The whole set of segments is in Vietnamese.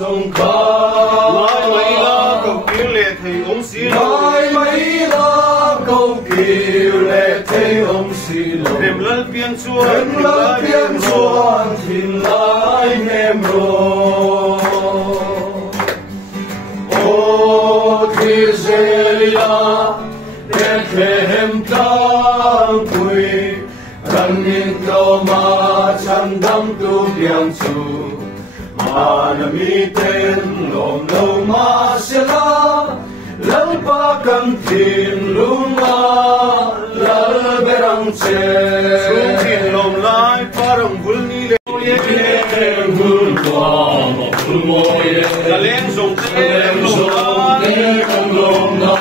Trong khá lại mấy lá cầu cứu lệ thầy ông xin lại mấy lá cầu cứu lệ thầy ông xin đêm lân biên chuan thì lại em rồi ô thì Zelia để thêm tăng quỳ gần nhìn câu mà chẳng đắm tu biang chu Manamitin lom lâu ma sila lalpa kan tin luma lal berang che sukin lom lai parang gulni le gul kwa ma gul moye kaleng song lom na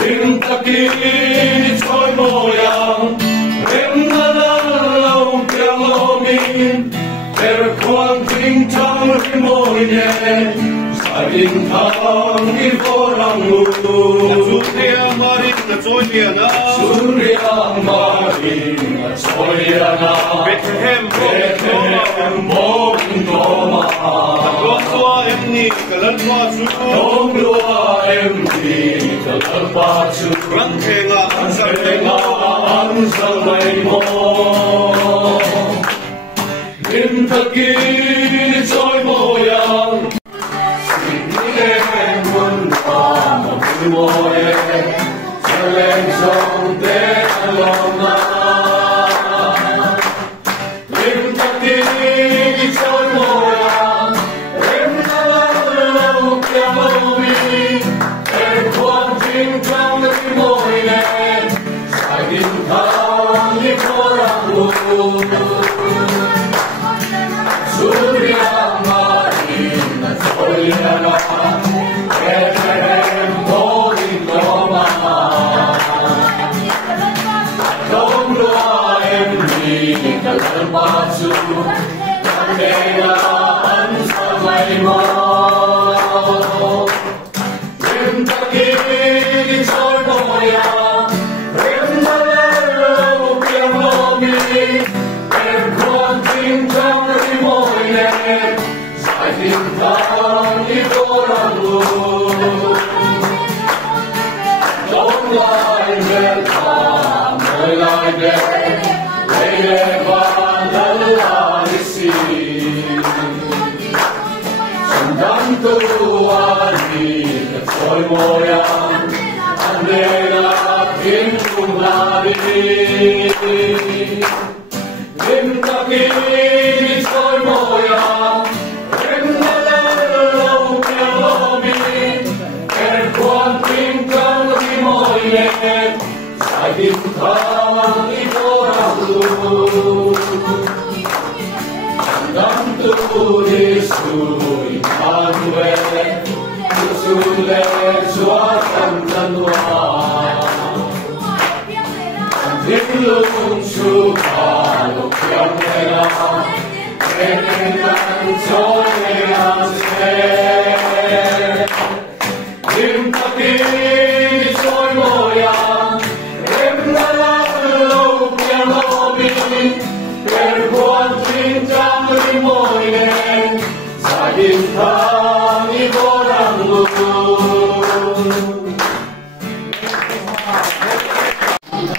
ring taki choi moyang rem na lâu piang lomin Quang vinh trong môi nhẹ, sai đình thang đi vô lòng ngủ. Suria Marina Zoyana, Bethlehem Mokintoma, Lua em ni kalan Lua em ni kalan Rang Kenga Ansang Mai Mo. In Taki Joy Moyang Sing Mun Pam Moye Seleng Song De Alona In Taki Joy Moyang Em Nalang Piamomi Em Quan Jing Trang Di Moye Sai Din Thang Di Korang Surya Marina Zoyana Bethlehem Mokintoma Dom Lua em ni kalan pasu Kandela ansang mai mo Rim taki soy moya Rim nalalo piang lomi Em kuan ting trong Sai tình thang đi vô lòng ngủ Đông lại về thả nơi lại về Lấy lệ và lẫn lại xì Sẵn đắm tu an đi Trôi môi ăn Anh đề là khiến cùng là đi Đêm ta khi trôi môi ăn Sai tim thang đi vô lòng Đắm tu đi sùi an về Sùi lệ xóa tâm tân hoa Thích lung su khả lục trong ngày nào Em đang trôi ngày xe Đêm ta đi trôi môi ăn Em đã lâu piang lomi Em quan chính trang đi môi em Sai đình thang đi vô đằng ngủ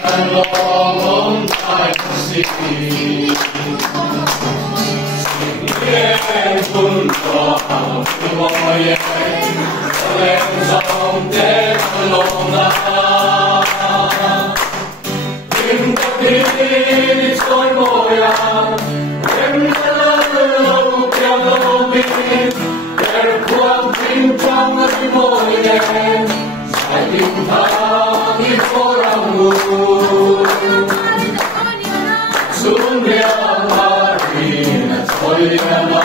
Thân lo mong ai xì Em cũng có môi em Em dòng đến lòng na Em ta đi trôi môi ăn Em đã lâu piang lomi Em quan chính trong đi môi em Sai đình thang đi vô lòng ngủ Surya Marina Zoyana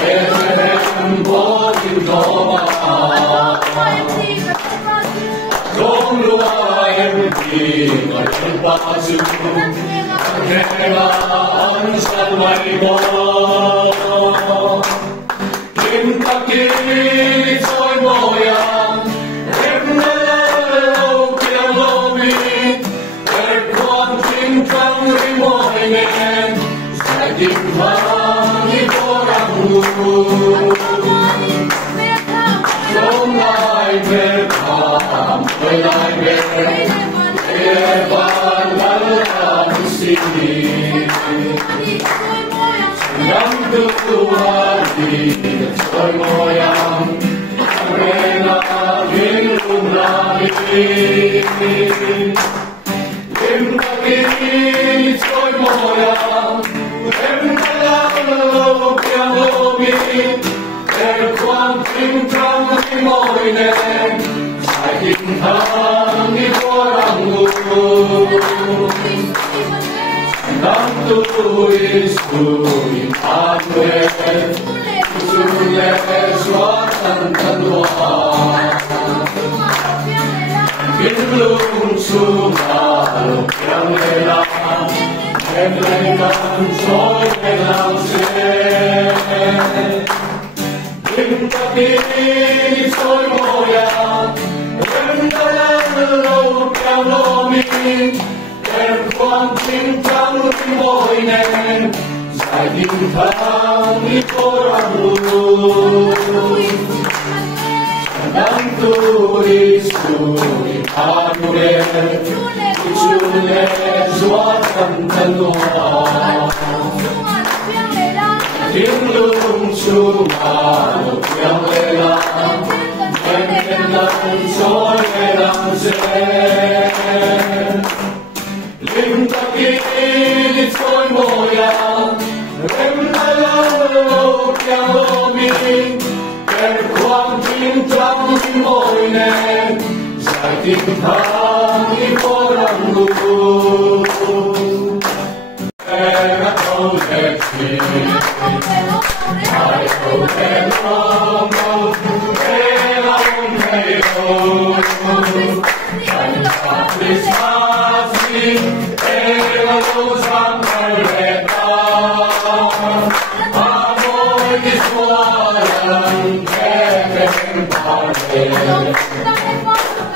Bethlehem Mokintoma Dom Lua em ni kalan pasu Kandela ansang mai mo Kim Taki Joy Moyang Em nalalo piang lomi Em quan chính trang ri môi em Sai tim thang đi vô Trong lại về thảm với lại về ban làm xin Nam Tuhan di moyang Rena Ginung Nabi Lim Kaki Soy moyang Em Kalau Yang Lomi Er Quang Tim Trang Di Môi Neng Sai Kim Thang Di Korang Nam tulis tulis Anuel Tulis suatan tanua Bilung sumal yang lelang Yang lelang soy lelang se Limpa kini soy moyang Rendalan lelok yang lomi Em quan chính trong môi nền Giải tình thang đi korang Nang tulis Anuel Chule suatan tanua Tiếng lung sumal yang lelang Em lelang soy lelang sen Lim Kaki Soy moyang Rem Dalang Yang Lomi Er Quang Tim Trang Di Môi Neng Giải Tình Thang Di Korang Em Âu Lek Thi Ai Âu Lek Âu Em Âu Lek Âu Anh Pháp Lịch Hasi Ela Luzang Kaleta Amoy Kiswalan Kevin Pare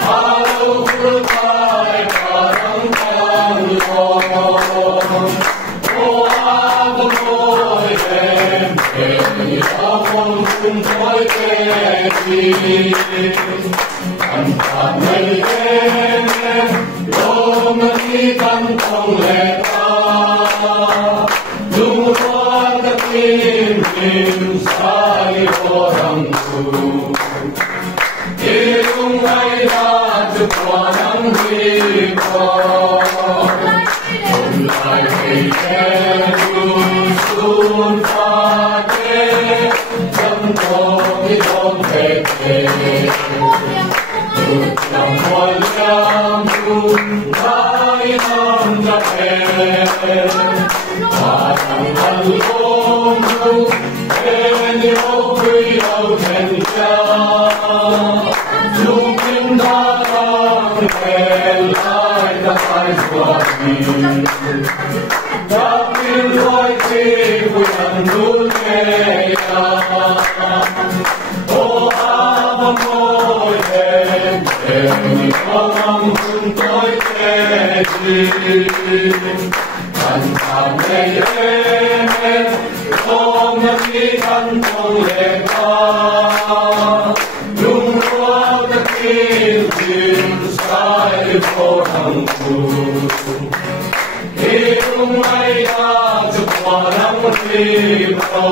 Halo Kulpai Parang Kalong O Amoy Kevin Amon Kumpai Kevin Antamay Kevin Yom Ikan Tong Leta Luar Ketim Sai Orang Ku Irung Aida Tuanang Hiko Ulai Hei Sun Pate Jam Toki Dong Tete Yang Wajam Kun Hai Nam Jahe Matang Halong Kun Eni Okui Au Tenja Lungkin Datang Elai Datai Suami Tapi Luai Tipu Yang Dunia Oh Abang Moyen Eni Kamang Kuntoi Teti Kantamay Remen Om Nami Kantong Leka Lungwag na Kiltin Sai Korang Ku Irung Aida Tuanang Hiko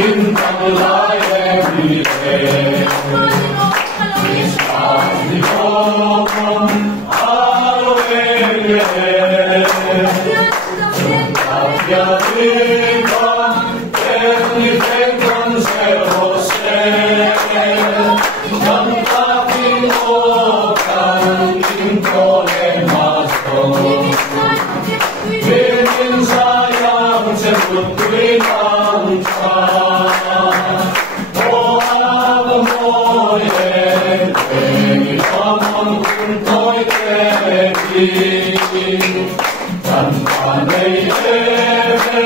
Bintang lai every day It's time to go Alo Sentapia Riva Tecni Tecon Se Jose Cantatin Ocan Intole Masto Binin sayang Sebutui Angka Oh Abang Moyen Eni Amang Kuntoi Teti Tanpanay Ebe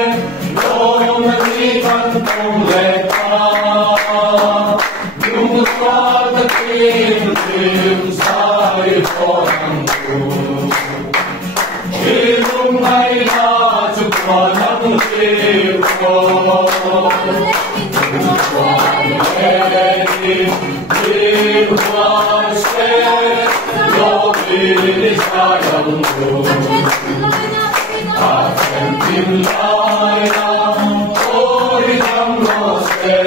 Yom Nani Kantong Leta Yung Pagdating Tim Sai Korang Ku vì cha đồng hùng thành tin lai na ôi thăm lo xe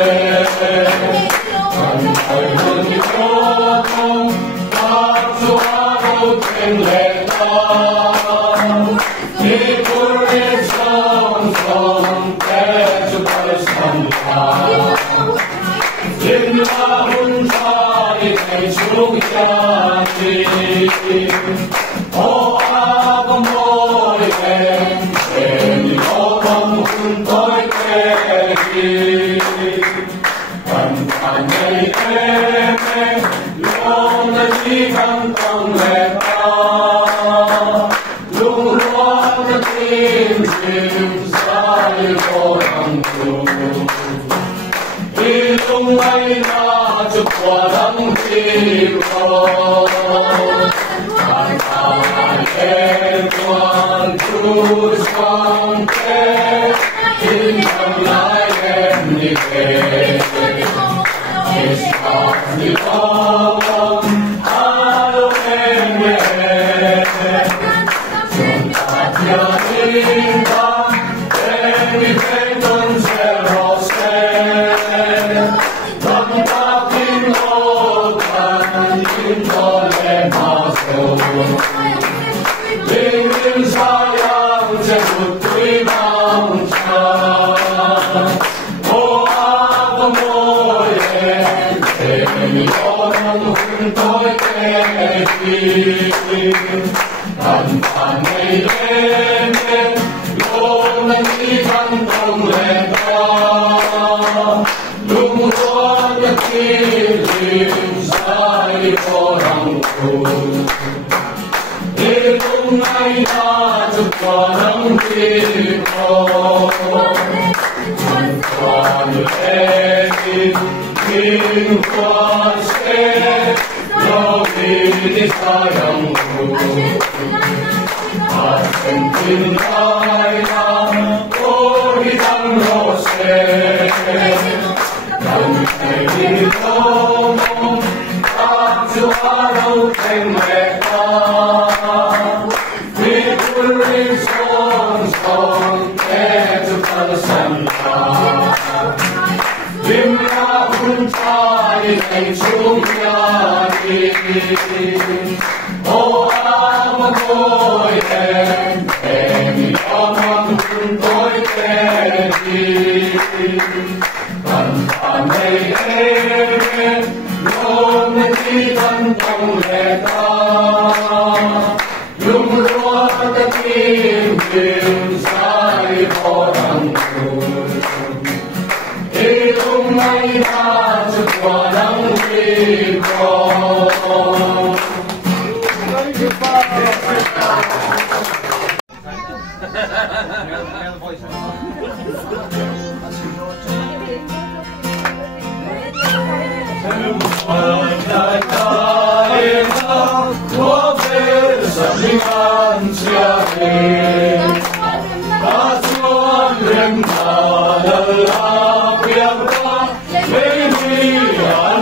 thành thời hơn cho con ta chúa đâu trên lệ ta đi cuối sông sông té cho ta sông ta Him la hun cha đi thầy xuống cha đi ô áp môi em lo bom hun tối kề đi phần phản ngày em lo na chỉ thăng tâm lệ ta luôn loan na tim tim sai vô thăng tu Ilung ay na chukwa ng tiro Ang kain tuan tusang ke Inang layan ni ke Isang nilawang alo eme Suntat yanin ba Emi benton serose Linh sayang jemput tuimang cha Oh apa moye Emi orang huntoi keki Tanpa nilene Lonan ikan tong lenta Lungkuan yakilim say orang pun Ilung ay na chukwa ng tiro Kwan lekin king kwan se Lovin isayang ko Asen tinay na Oritang rose Kantay dito mong Atsuaraw keng meka Hãy subscribe cho kênh Ghiền Mì Gõ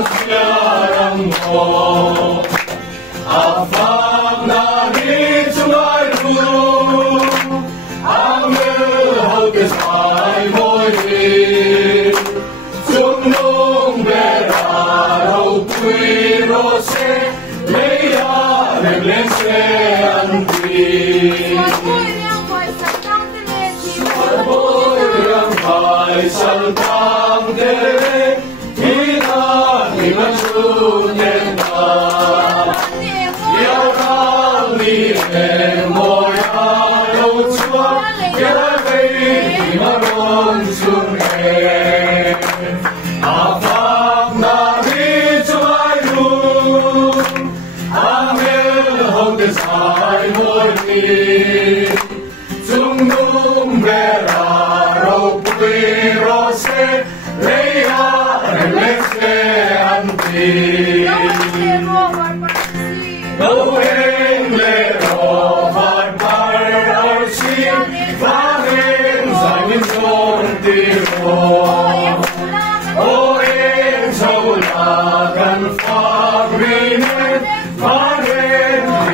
Để không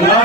bỏ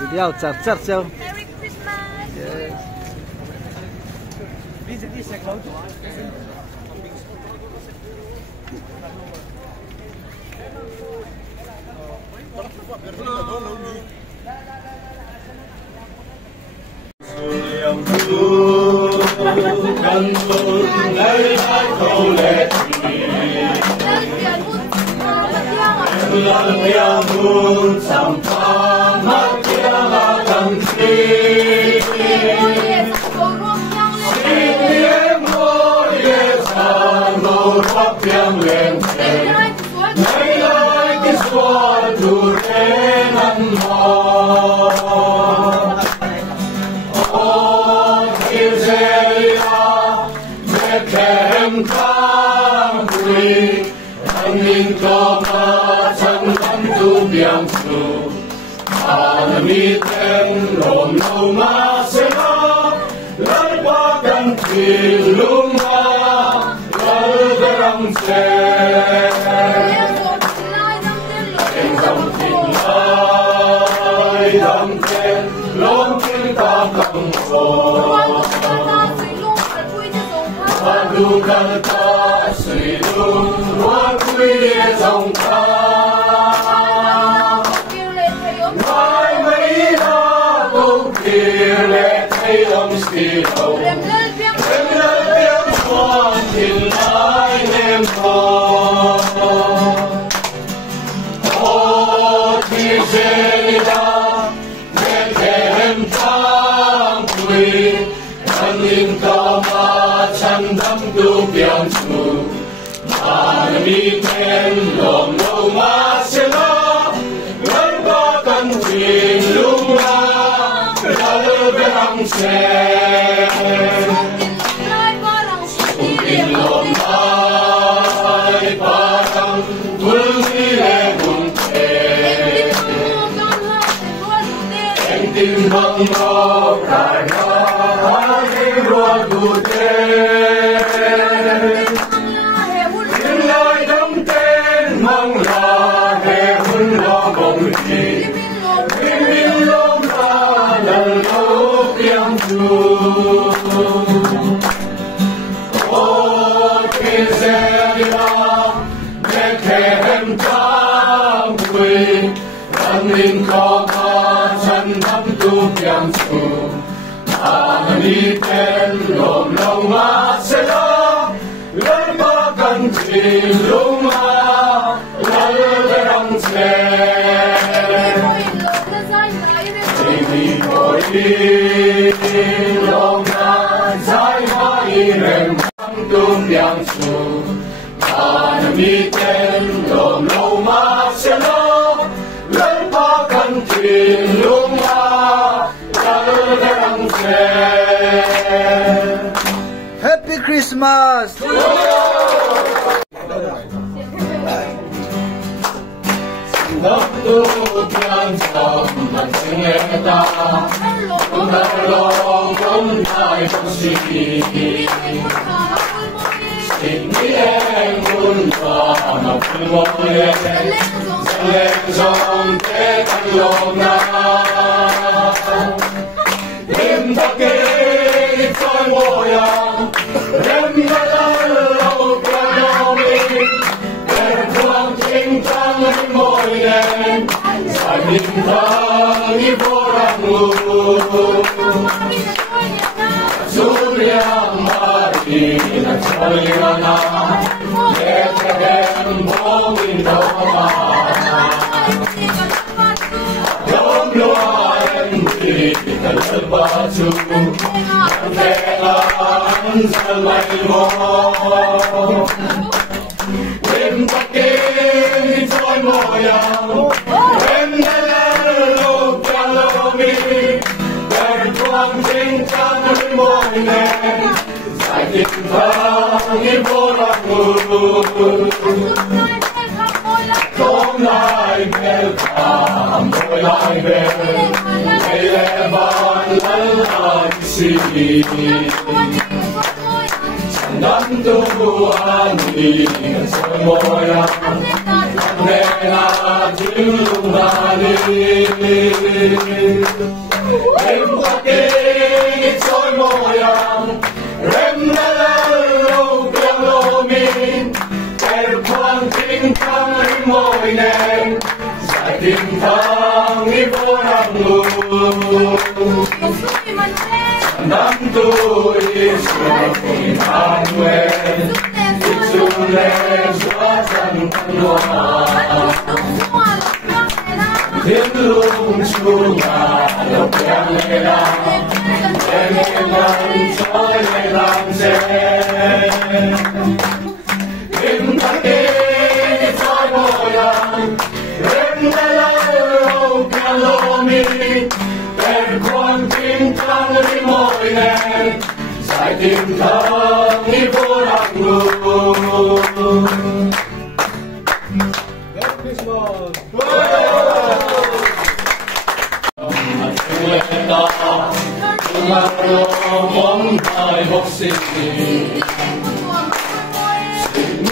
Video chặt châu. Hãy subscribe cho kênh Ghiền Mì Gõ để không bỏ lỡ những video hấp dẫn. ngày lại cái xóa đủ đến ăn mò ô yêu dây mẹ kèm tham quy anh linh có mà chẳng lắm tu biang su anh mi tên lom lâu mà sẽ lăn qua căn thuyền lung lăn răng xe dòng thuyền lai dòng thuyền lom trên ta cầm hồ hoa du khăn ta suy lung hoa quy dòng ta mai mấy la bông kia lệ thấy âm xì hậu em lên tiếng xoan thìn ai em hồ ô thì dễ ra mẹ kèm tham quy anh linh có mà chẳng đắm tu biang su mà mi tên lom lâu mà sẽ lo lẫn qua căn thuyền lung lơ berang xe tin lom lai parang tulsi le bun te em tin mong mơ cài hoa em rùa du te tin lai đông tên mong là hè hun lo bồng gì min lom la lần lâu biang su ô thiên xe la mẹ kèm tham quy anh linh có mà chân thắm tu biang su anh đi tên lom lâu mà sẽ lo lẫn qua căn thuyền lung lăn răng xe đi coi đi lòng na trái mai rèm tu biang su anh đi tên lom lâu mà sẽ lo lẫn qua căn thuyền lung lăn răng xe Happy Christmas! Ngọc tu biang sầm mặt nghe ta, cũng đã lo cũng thay không suy tình em muốn và ngọc môi lên dòng thế căn lòng na đêm ta kê trôi môi đêm ta lâu qua nhau đi đêm quang chính trang môi đêm giải bình thang như vô ràng ngủ Surya Mari Nachalina Ekhem Bogindama Yom Loaem Tikal Baju Kelan Salmai Mo Wim Pakim Joy Moyang Wim Nalalo Kalomi Quang chính trang môi nền giải tình thang như vô lạc ngủ hôm nay về thảm môi lại về ngày lẽ ban lẫn lại suy chẳng đắm tu an đi soi môi ăn nghe là tiếng lung la đi em qua kê trôi môi em đã lâu biang lô min em quang chính thang môi nền giải tình thang đi vô ràng ngủ đắm tôi sửa tình an nguyện Hãy subscribe cho kênh Ghiền Mì Gõ Để không bỏ lỡ những video hấp dẫn. tim thang ni borang lu.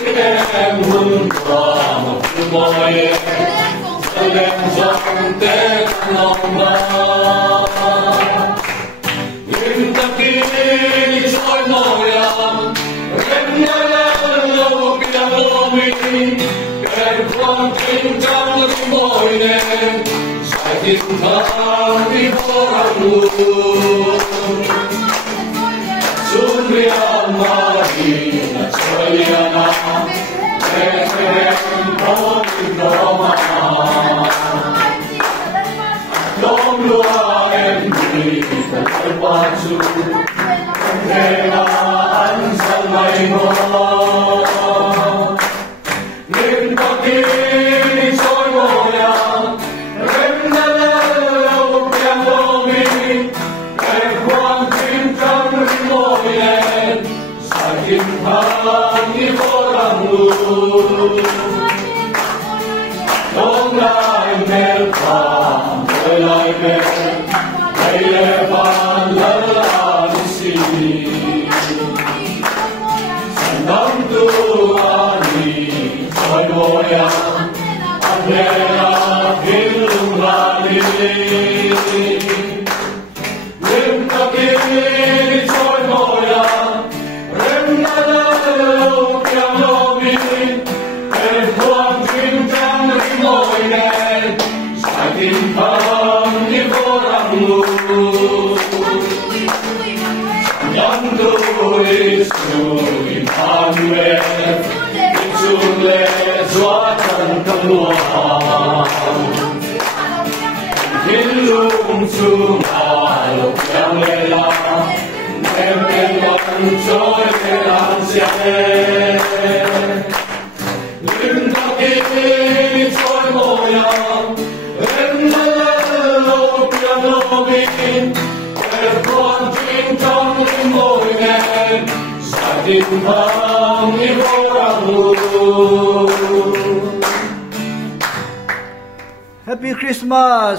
Merry em hương hoa một môi lên trong tết lòng ta nhưng ta khi trôi môi em đã lâu kia lâu mình em không tin trong lúc môi nên trái tim thang đi vô ràng luôn xuống biển Marina chơi na em không đâu mà đón lúa em đi phải qua chu để anh sang ngày mơ nên có khi trôi ngồi em đã lâu em vô mình em quăng tim trong môi em sai tim thang đi vô ràng luôn đông lại mel phàm đời lại mel hay lẽ van lỡ anh xin năm tu ani soi môi anh là thiên lung ra đi đêm ta kia trôi môi em đã lâu kia lâu mình em quăng tim trong môi em sai tim thang đi vô ràng luôn nhắn đôi xuôi Emmanuel chung lệ xóa chân tâm lúa thiên lung chung hà lục em lệ la em bên vẫn trôi về làm xe nhưng ta khi trôi môi em đã lâu kia lâu mình em còn tim trong môi em sai tim thang đi vô ràng luôn. Happy Christmas!